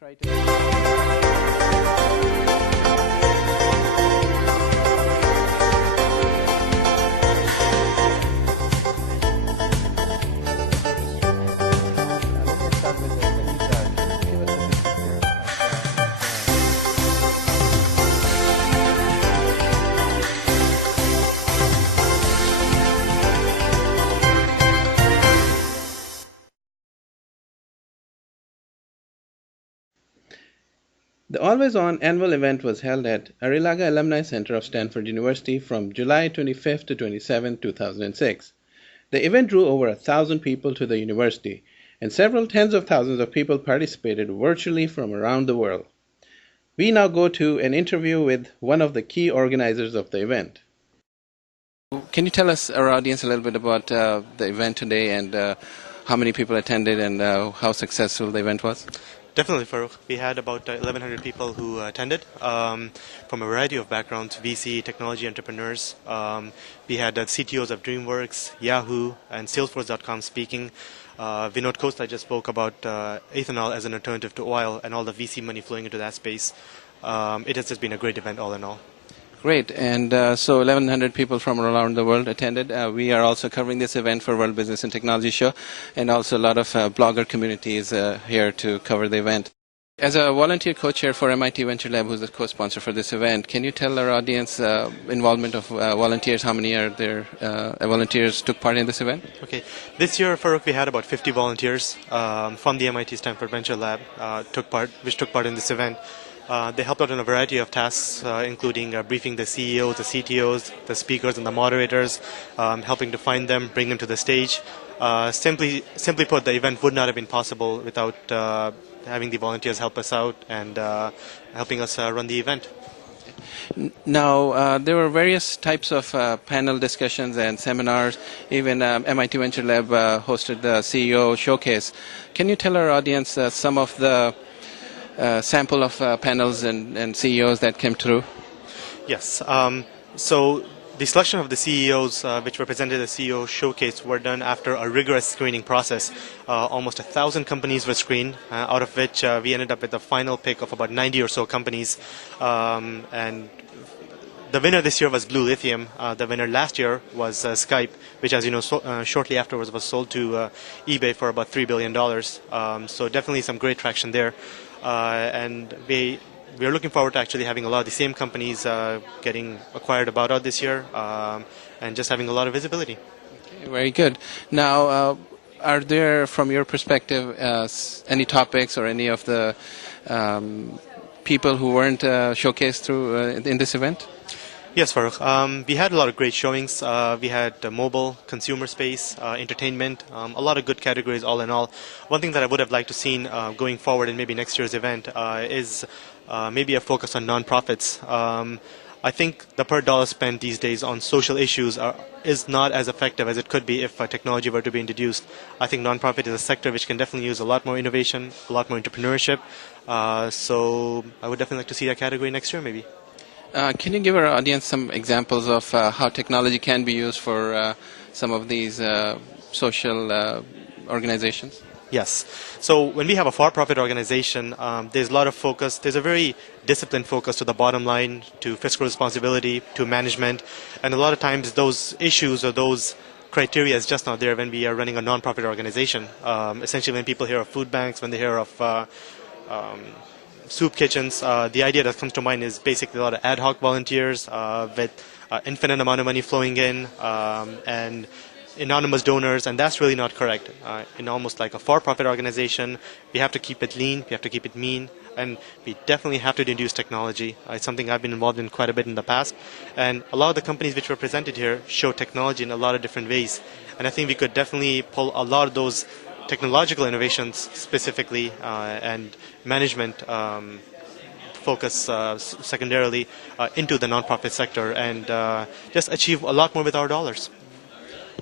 try The AlwaysOn annual event was held at Arrillaga Alumni Center of Stanford University from July 25th to 27th, 2006. The event drew over 1,000 people to the university, and several tens of thousands of people participated virtually from around the world. We now go to an interview with one of the key organizers of the event. Can you tell us, our audience, a little bit about the event today and how many people attended and how successful the event was? Definitely, Farooq. We had about 1,100 people who attended from a variety of backgrounds, VC, technology entrepreneurs. We had CTOs of DreamWorks, Yahoo, and Salesforce.com speaking. Vinod Costa just spoke about ethanol as an alternative to oil and all the VC money flowing into that space. It has just been a great event all in all. Great, and so 1,100 people from around the world attended. We are also covering this event for World Business and Technology Show, and also a lot of blogger communities here to cover the event. As a volunteer co-chair for MIT Venture Lab, who's the co-sponsor for this event, can you tell our audience involvement of volunteers? How many are there volunteers took part in this event? Okay, this year, Farooq, we had about 50 volunteers from the MIT Stanford Venture Lab which took part in this event. They helped out in a variety of tasks, including briefing the CEOs, the CTOs, the speakers, and the moderators, helping to find them, bring them to the stage. Simply put, the event would not have been possible without having the volunteers help us out and helping us run the event. Now, there were various types of panel discussions and seminars. Even MIT Venture Lab hosted the CEO showcase. Can you tell our audience some of the sample of panels and CEOs that came through? Yes. So the selection of the CEOs which were presented at the CEO showcase were done after a rigorous screening process. Almost 1,000 companies were screened, out of which we ended up with a final pick of about 90 or so companies. And the winner this year was Blue Lithium. The winner last year was Skype, which, as you know, shortly afterwards was sold to eBay for about $3 billion. So definitely some great traction there. And we are looking forward to actually having a lot of the same companies getting acquired about this year and just having a lot of visibility. Okay, very good. Now, are there, from your perspective, any topics or any of the people who weren't showcased through in this event? Yes, Farooq. We had a lot of great showings. We had mobile, consumer space, entertainment, a lot of good categories all in all. One thing that I would have liked to seen going forward in maybe next year's event is maybe a focus on nonprofits. I think the per dollar spent these days on social issues is not as effective as it could be if technology were to be introduced. I think nonprofit is a sector which can definitely use a lot more innovation, a lot more entrepreneurship. So I would definitely like to see that category next year maybe. Can you give our audience some examples of how technology can be used for some of these social organizations? Yes. So when we have a for-profit organization, there's a lot of focus. There's a very disciplined focus to the bottom line, to fiscal responsibility, to management. And a lot of times those issues or those criteria is just not there when we are running a non-profit organization. Essentially, when people hear of food banks, when they hear of soup kitchens, the idea that comes to mind is basically a lot of ad hoc volunteers with infinite amount of money flowing in and anonymous donors, and that's really not correct. In almost like a for-profit organization, we have to keep it lean, we have to keep it mean, and we definitely have to introduce technology. It's something I've been involved in quite a bit in the past, and a lot of the companies which were presented here show technology in a lot of different ways, and I think we could definitely pull a lot of those technological innovations specifically and management focus secondarily into the nonprofit sector and just achieve a lot more with our dollars.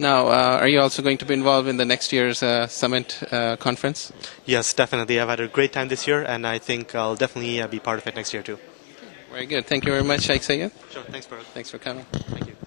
Now, are you also going to be involved in the next year's summit conference? Yes, definitely. I've had a great time this year, and I think I'll definitely be part of it next year too. Very good. Thank you very much, Ike Syed. Sure. Thanks, Parag. Thanks for coming. Thank you.